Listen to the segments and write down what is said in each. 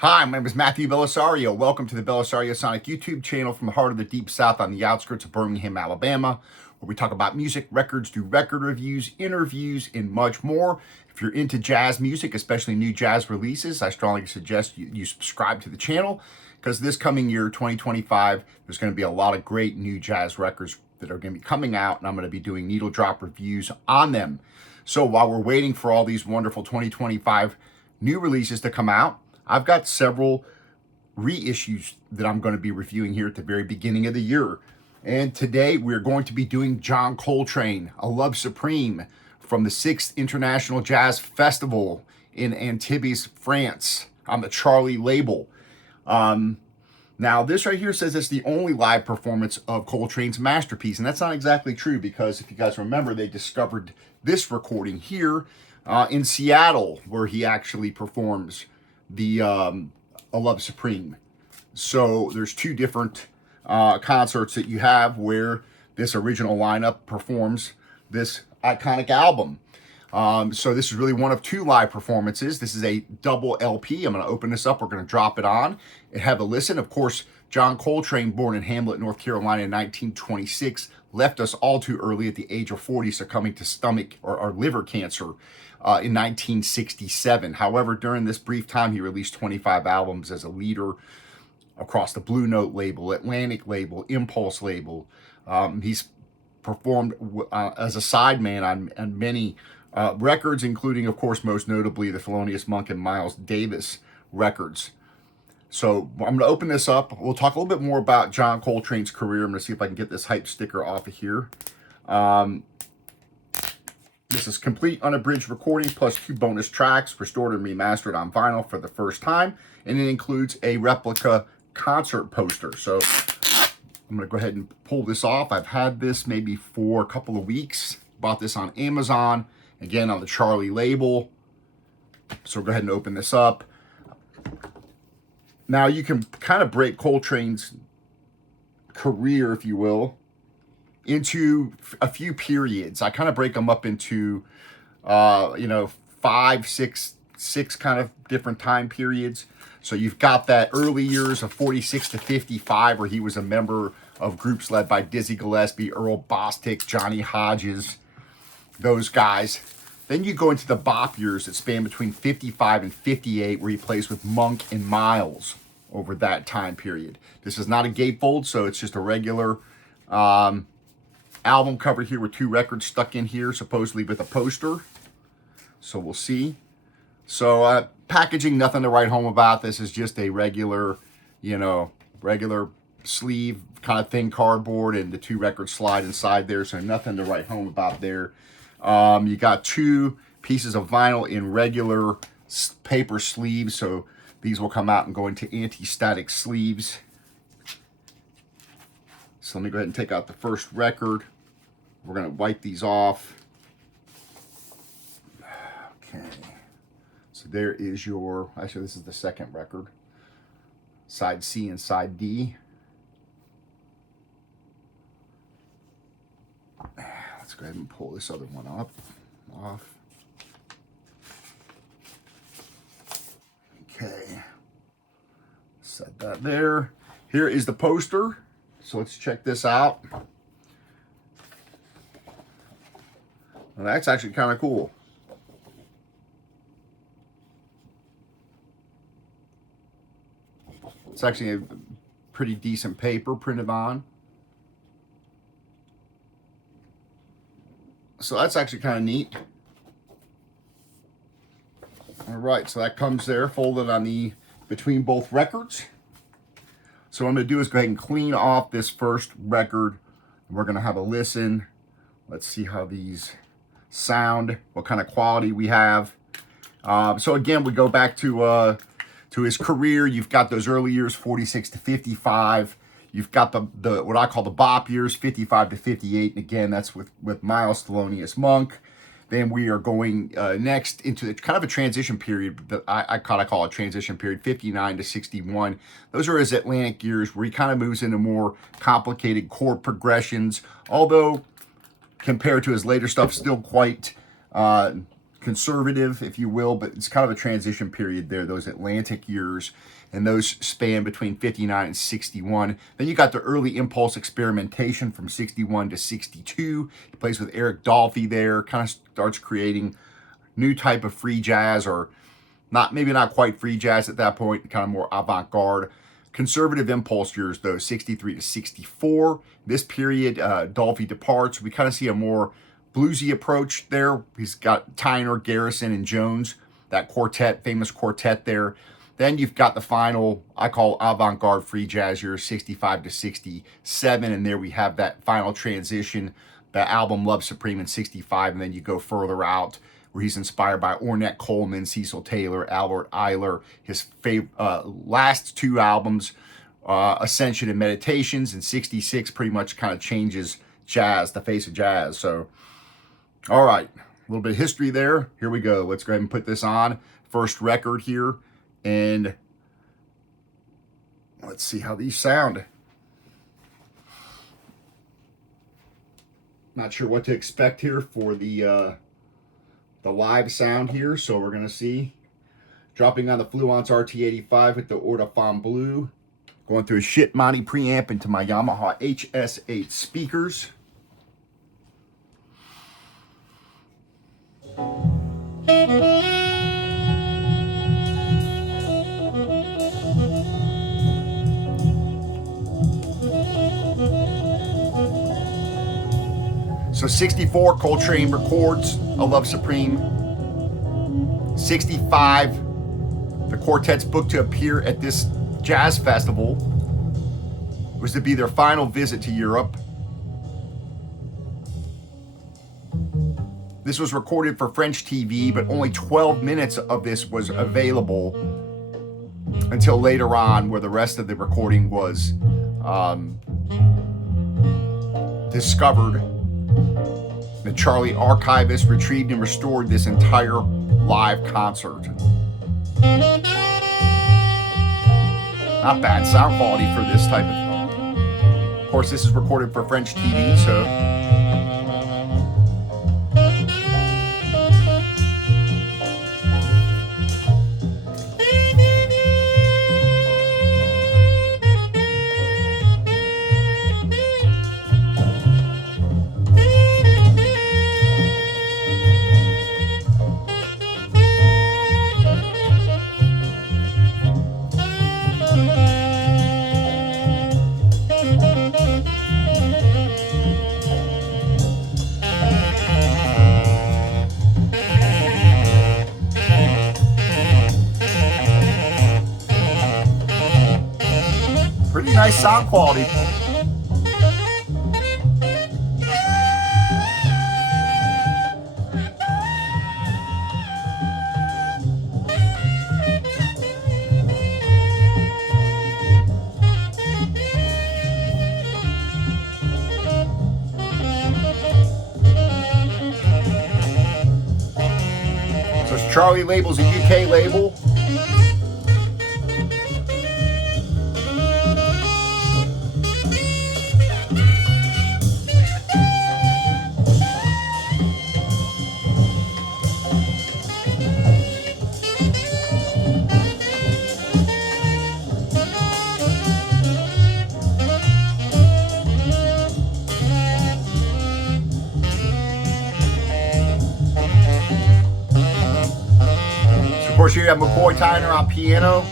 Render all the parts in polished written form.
Hi, my name is Matthew Bellisario. Welcome to the BellisarioSonic YouTube channel from the heart of the Deep South on the outskirts of Birmingham, Alabama, where we talk about music, records, do record reviews, interviews, and much more. If you're into jazz music, especially new jazz releases, I strongly suggest you subscribe to the channel because this coming year, 2025, there's going to be a lot of great new jazz records that are going to be coming out, and I'm going to be doing needle drop reviews on them. So while we're waiting for all these wonderful 2025 new releases to come out, I've got several reissues that I'm going to be reviewing here at the very beginning of the year. And today we're going to be doing John Coltrane, A Love Supreme, from the 6th International Jazz Festival in Antibes, France, on the Charly label. Now, this right here says it's the only live performance of Coltrane's masterpiece, and that's not exactly true because if you guys remember, they discovered this recording here in Seattle, where he actually performs the A Love Supreme. So there's two different concerts that you have where this original lineup performs this iconic album. So this is really one of two live performances. This is a double LP. I'm going to open this up. We're going to drop it on and have a listen. Of course, John Coltrane, born in Hamlet, North Carolina in 1926, left us all too early at the age of 40, succumbing to stomach or liver cancer in 1967. However, during this brief time, he released 25 albums as a leader across the Blue Note label, Atlantic label, Impulse label. He's performed as a sideman on many records, including, of course, most notably the Thelonious Monk and Miles Davis records. So I'm going to open this up. We'll talk a little bit more about John Coltrane's career. I'm going to see if I can get this hype sticker off of here. This is complete unabridged recording plus 2 bonus tracks restored and remastered on vinyl for the first time. And it includes a replica concert poster. So I'm going to go ahead and pull this off. I've had this maybe for a couple of weeks. Bought this on Amazon, again on the Charly label. So we'll go ahead and open this up. Now you can kind of break Coltrane's career, if you will, into a few periods. I kind of break them up into, 5, 6 kind of different time periods. So you've got that early years of 46 to 55, where he was a member of groups led by Dizzy Gillespie, Earl Bostic, Johnny Hodges, those guys. Then you go into the bop years that span between 55 and 58, where he plays with Monk and Miles over that time period. This is not a gatefold, so it's just a regular album cover here with 2 records stuck in here, supposedly with a poster. So we'll see. So packaging, nothing to write home about. This is just a regular sleeve, kind of thin cardboard, and the 2 records slide inside there, so nothing to write home about there. You got 2 pieces of vinyl in regular paper sleeves, so these will come out and go into anti-static sleeves. So let me go ahead and take out the first record. We're going to wipe these off. Okay. So there is actually this is the second record. Side C and side D. Let's go ahead and pull this other one off. Okay. Set that there. Here is the poster. So let's check this out. Well, that's actually kind of cool. It's actually a pretty decent paper printed on. So that's actually kind of neat. All right, so that comes there folded on between both records. So what I'm going to do is go ahead and clean off this first record. We're going to have a listen. Let's see how these sound, what kind of quality we have. So again, we go back to his career. You've got those early years, 46 to 55. You've got the what I call the bop years, 55 to 58. And again, that's with Miles, Thelonious Monk. Then we are going next into kind of a transition period that I call a transition period, 59 to 61. Those are his Atlantic years where he kind of moves into more complicated chord progressions, although compared to his later stuff, still quite conservative, if you will, but it's kind of a transition period there, those Atlantic years, and those span between 59 and 61. Then you got the early impulse experimentation from 61 to 62. He plays with Eric Dolphy there, kind of starts creating new type of free jazz, or not, maybe not quite free jazz at that point, kind of more avant-garde. Conservative impulse years, though, 63 to 64. This period, Dolphy departs. We kind of see a more bluesy approach there. He's got Tyner, Garrison, and Jones, that quartet, famous quartet there. Then you've got the final, I call avant-garde free jazz years, 65 to 67. And there we have that final transition, the album Love Supreme in 65. And then you go further out where he's inspired by Ornette Coleman, Cecil Taylor, Albert Ayler. His last two albums, Ascension and Meditations, in 66 pretty much kind of changes jazz, the face of jazz. So, all right, a little bit of history there. Here we go. Let's go ahead and put this on. First record here. And let's see how these sound. Not sure what to expect here for the live sound here, so we're going to see. Dropping on the Fluence RT85 with the Ortofon Blue. Going through a shit Monty preamp into my Yamaha HS8 speakers. So 64, Coltrane records A Love Supreme. 65, the quartet's booked to appear at this jazz festival. It was to be their final visit to Europe. This was recorded for French TV, but only 12 minutes of this was available until later on, where the rest of the recording was discovered. The Charly archivists retrieved and restored this entire live concert. Not bad sound quality for this type of... Of course, this is recorded for French TV, so... Pretty nice sound quality. So Charly label's a UK label. Of course, you have McCoy Tyner on piano,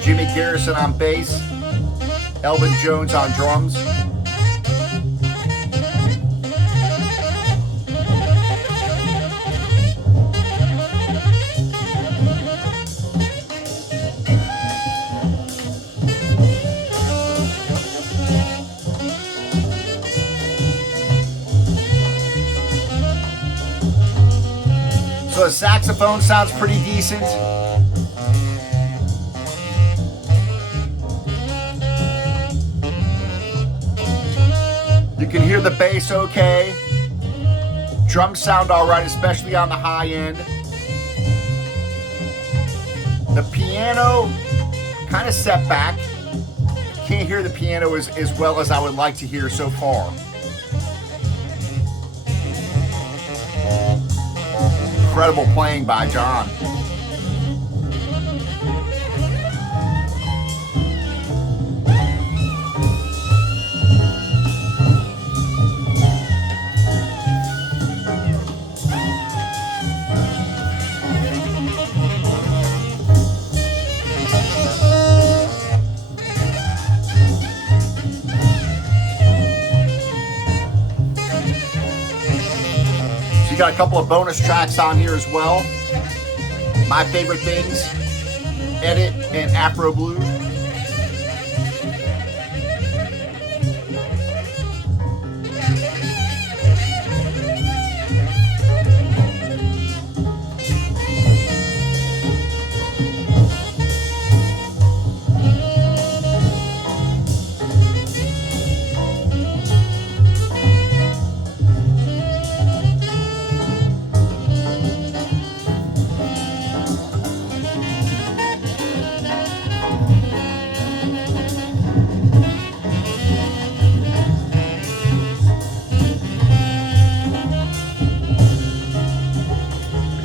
Jimmy Garrison on bass, Elvin Jones on drums. So the saxophone sounds pretty decent. You can hear the bass okay. Drums sound all right, especially on the high end. The piano kind of set back. Can't hear the piano as well as I would like to hear so far. incredible playing by John. You got a couple of bonus tracks on here as well. My Favorite Things, Edit, and Afro Blue.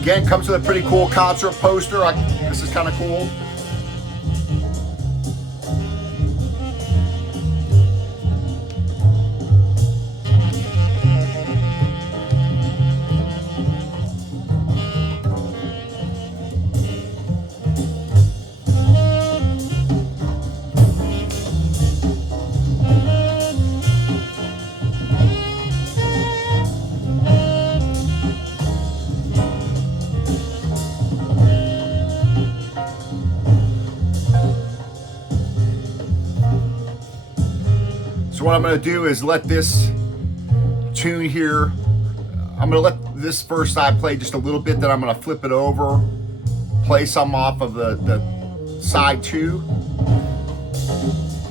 Again, comes with a pretty cool concert poster. This is kind of cool. So what I'm going to do is let this tune here, I'm going to let this first side play just a little bit, then I'm going to flip it over, play some off of the side 2,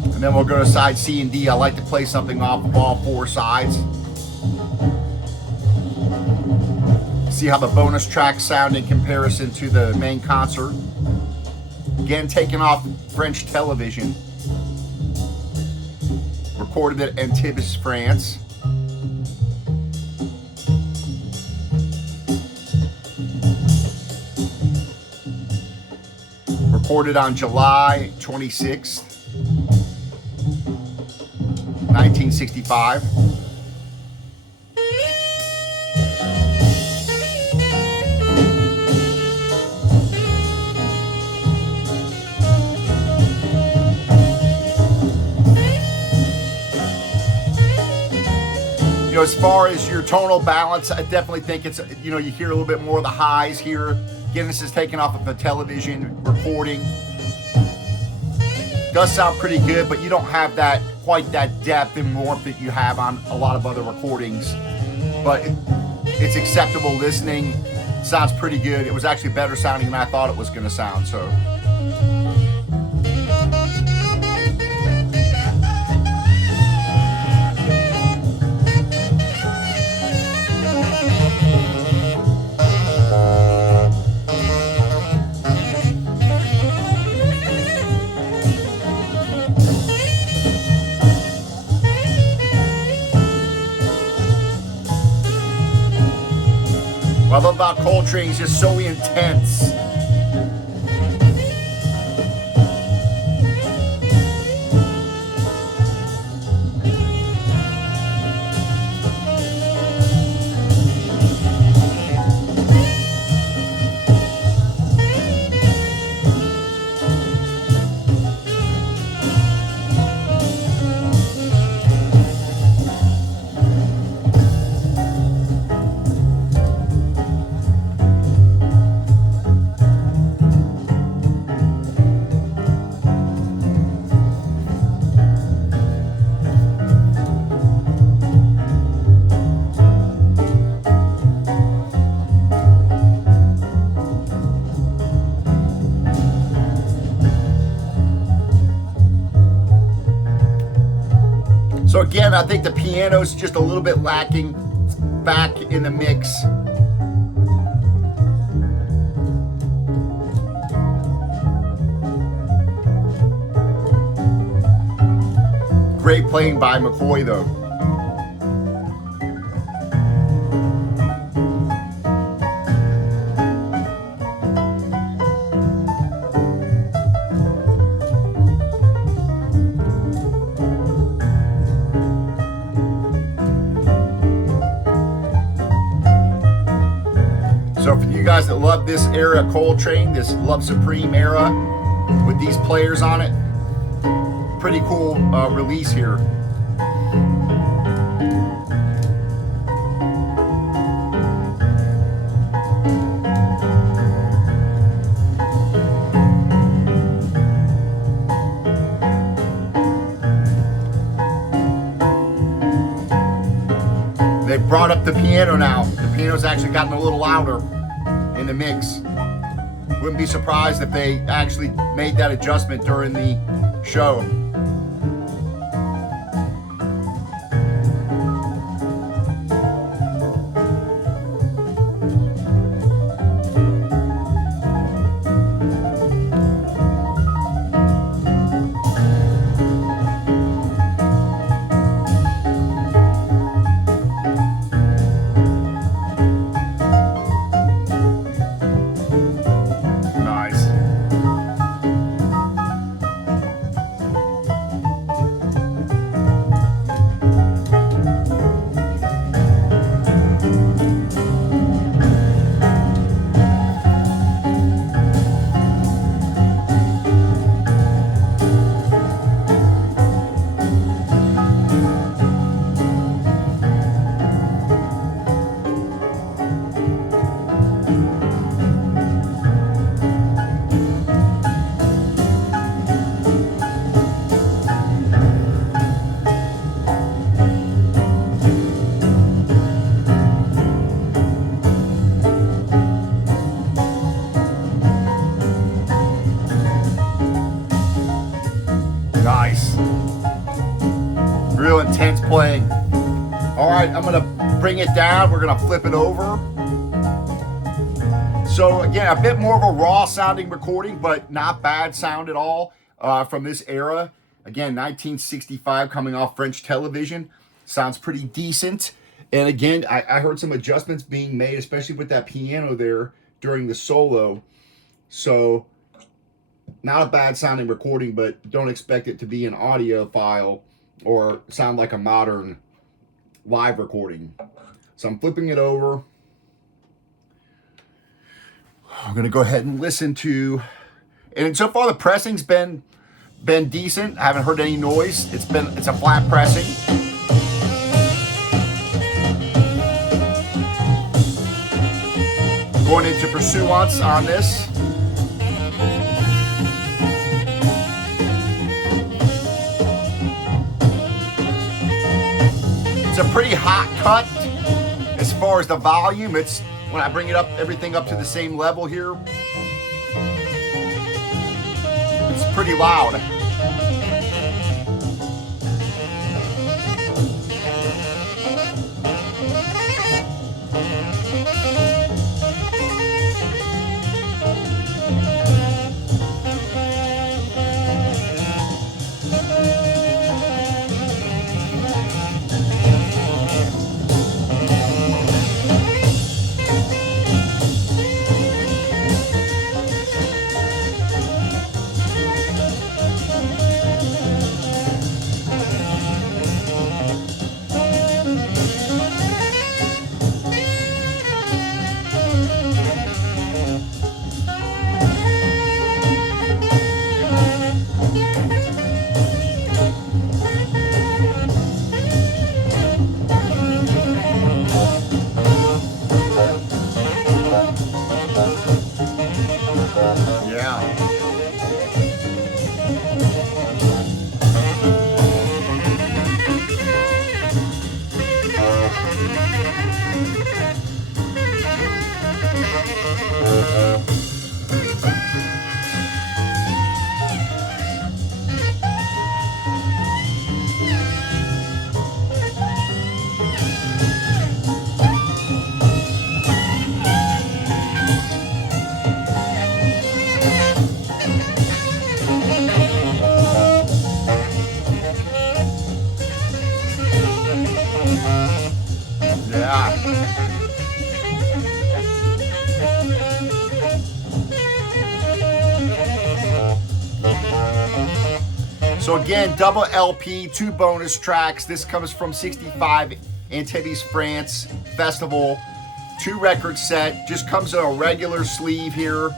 and then we'll go to side C and D. I like to play something off of all 4 sides. See how the bonus tracks sound in comparison to the main concert. Again, taken off French television. Recorded at Antibes, France. Recorded on July 26th, 1965. As far as your tonal balance, I definitely think it's, you hear a little bit more of the highs here. Again, this is taken off of a television recording. Does sound pretty good, but you don't have quite that depth and warmth that you have on a lot of other recordings. But it's acceptable listening. Sounds pretty good. It was actually better sounding than I thought it was going to sound. So. What I love about Coltrane is just so intense. So again, I think the piano's just a little bit lacking back in the mix. Great playing by McCoy though. guys that love this era Coltrane, this Love Supreme era with these players on it. Pretty cool release here. They brought up the piano now. The piano's actually gotten a little louder in the mix. Wouldn't be surprised if they actually made that adjustment during the show. Nice. Real intense playing. All right, I'm gonna bring it down. We're gonna flip it over. So again, a bit more of a raw sounding recording, but not bad sound at all from this era. Again, 1965, coming off French television. Sounds pretty decent. And again, I heard some adjustments being made, especially with that piano there during the solo. So not a bad sounding recording, but don't expect it to be an audio file or sound like a modern live recording. So I'm flipping it over. I'm gonna go ahead and listen to, and so far the pressing's been decent. I haven't heard any noise. It's a flat pressing. Going into pursuance on this. It's a pretty hot cut as far as the volume. It's when I bring it up, everything up to the same level here. It's pretty loud. So again, double LP, 2 bonus tracks. This comes from 65 Antibes, France festival. 2-record set. Just comes in a regular sleeve here.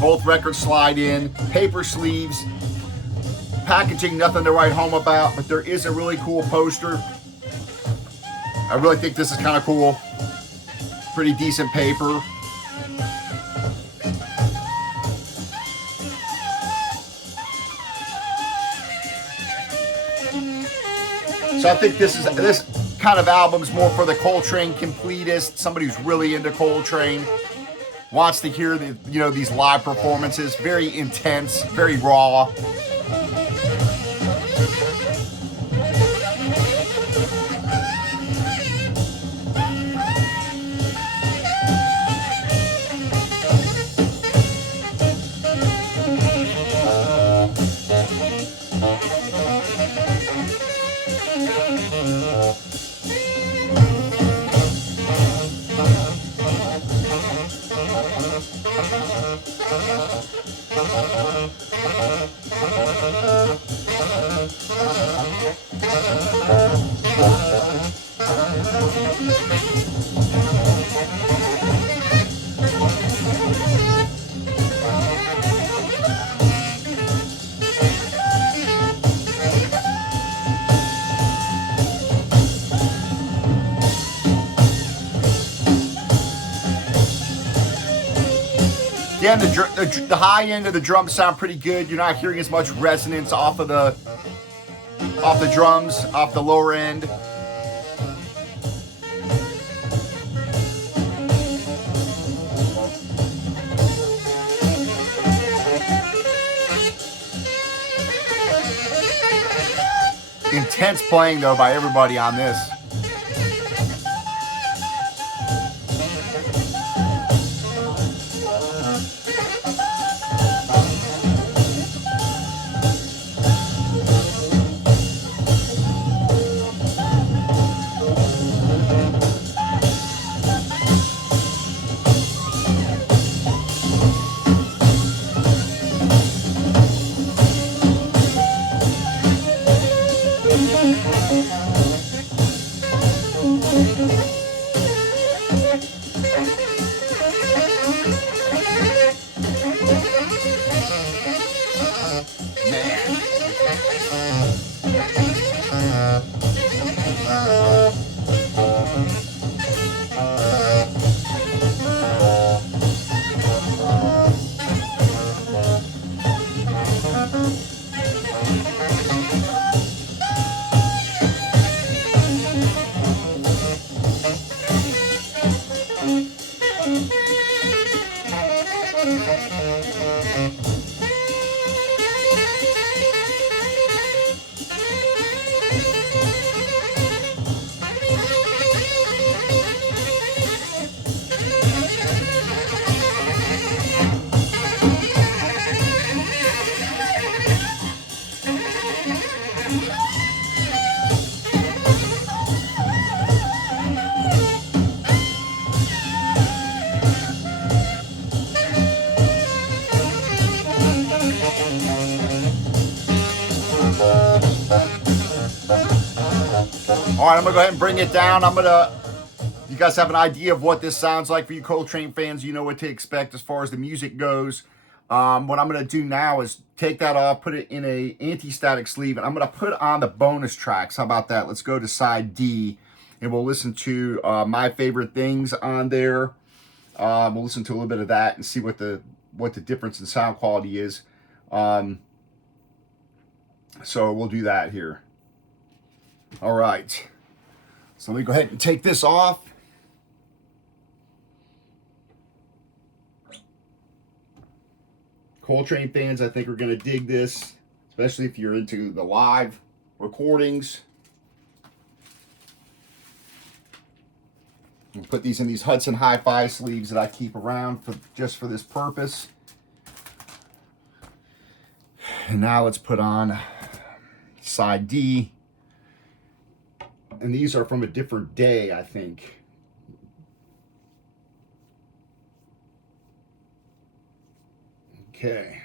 Both records slide in. Paper sleeves. Packaging, nothing to write home about, but there is a really cool poster. I really think this is kind of cool. Pretty decent paper. So I think this kind of album's more for the Coltrane completist, somebody who's really into Coltrane, wants to hear these live performances, very intense, very raw. Again, the high end of the drums sound pretty good. You're not hearing as much resonance off the drums, off the lower end. Intense playing though by everybody on this. All right, I'm gonna go ahead and bring it down. You guys have an idea of what this sounds like for you Coltrane fans. You know what to expect as far as the music goes. What I'm gonna do now is take that off, put it in a anti-static sleeve, and I'm gonna put on the bonus tracks. How about that? Let's go to side D, and we'll listen to My Favorite Things on there. We'll listen to a little bit of that and see what the difference in sound quality is. So we'll do that here. All right. So let me go ahead and take this off. Coltrane fans, I think, are going to dig this, especially if you're into the live recordings. I'll put these in these Hudson Hi-Fi sleeves that I keep around just for this purpose. And now let's put on side D. And these are from a different day, I think. Okay.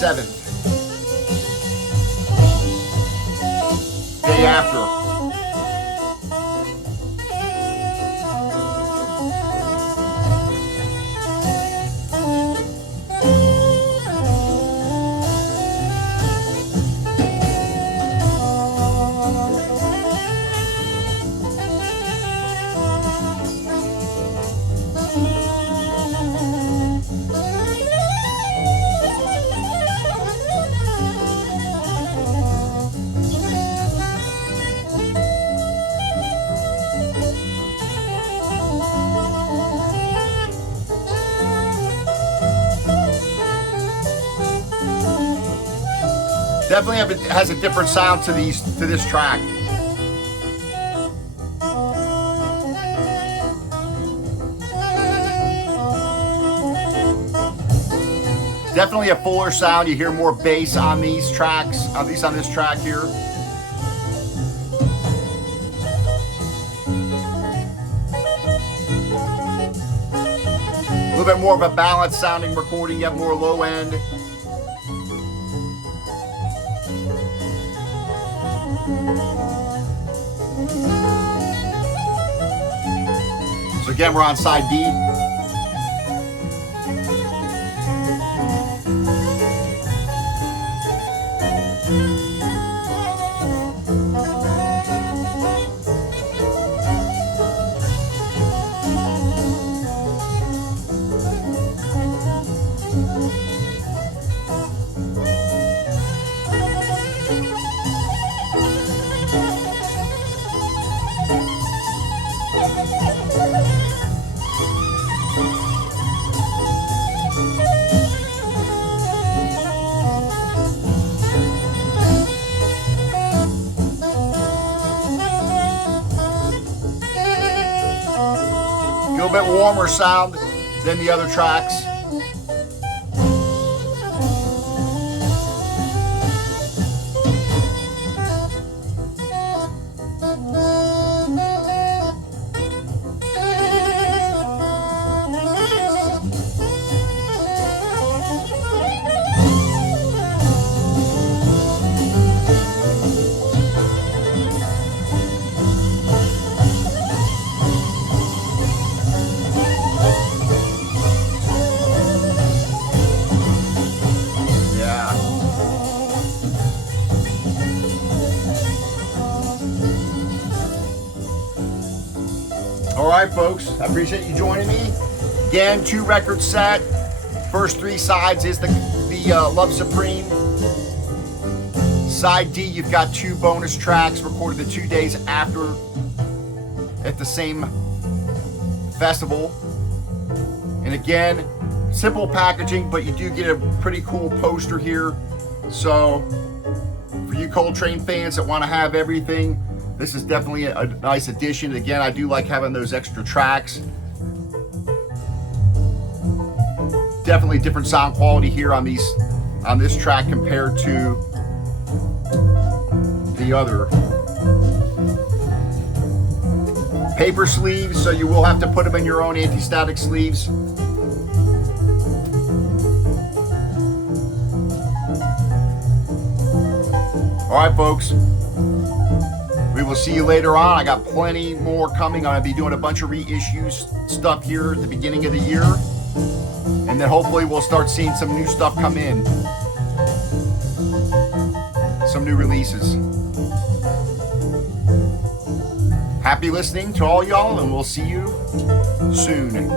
27th. Day after. Definitely has a different sound to this track. Definitely a fuller sound. You hear more bass on these tracks, at least on this track here. A little bit more of a balanced sounding recording. You have more low end. So again, we're on side D. A little bit warmer sound than the other tracks. All right, folks, I appreciate you joining me. Again, 2 record set. First 3 sides is the Love Supreme. Side D, you've got 2 bonus tracks recorded the 2 days after at the same festival. And again, simple packaging, but you do get a pretty cool poster here. So for you Coltrane fans that want to have everything, this is definitely a nice addition. Again, I do like having those extra tracks. Definitely different sound quality here on this track compared to the other. Paper sleeves, so you will have to put them in your own anti-static sleeves. All right, folks. We will see you later on. I got plenty more coming. I'm going to be doing a bunch of reissues stuff here at the beginning of the year. And then hopefully we'll start seeing some new stuff come in. Some new releases. Happy listening to all y'all, and we'll see you soon.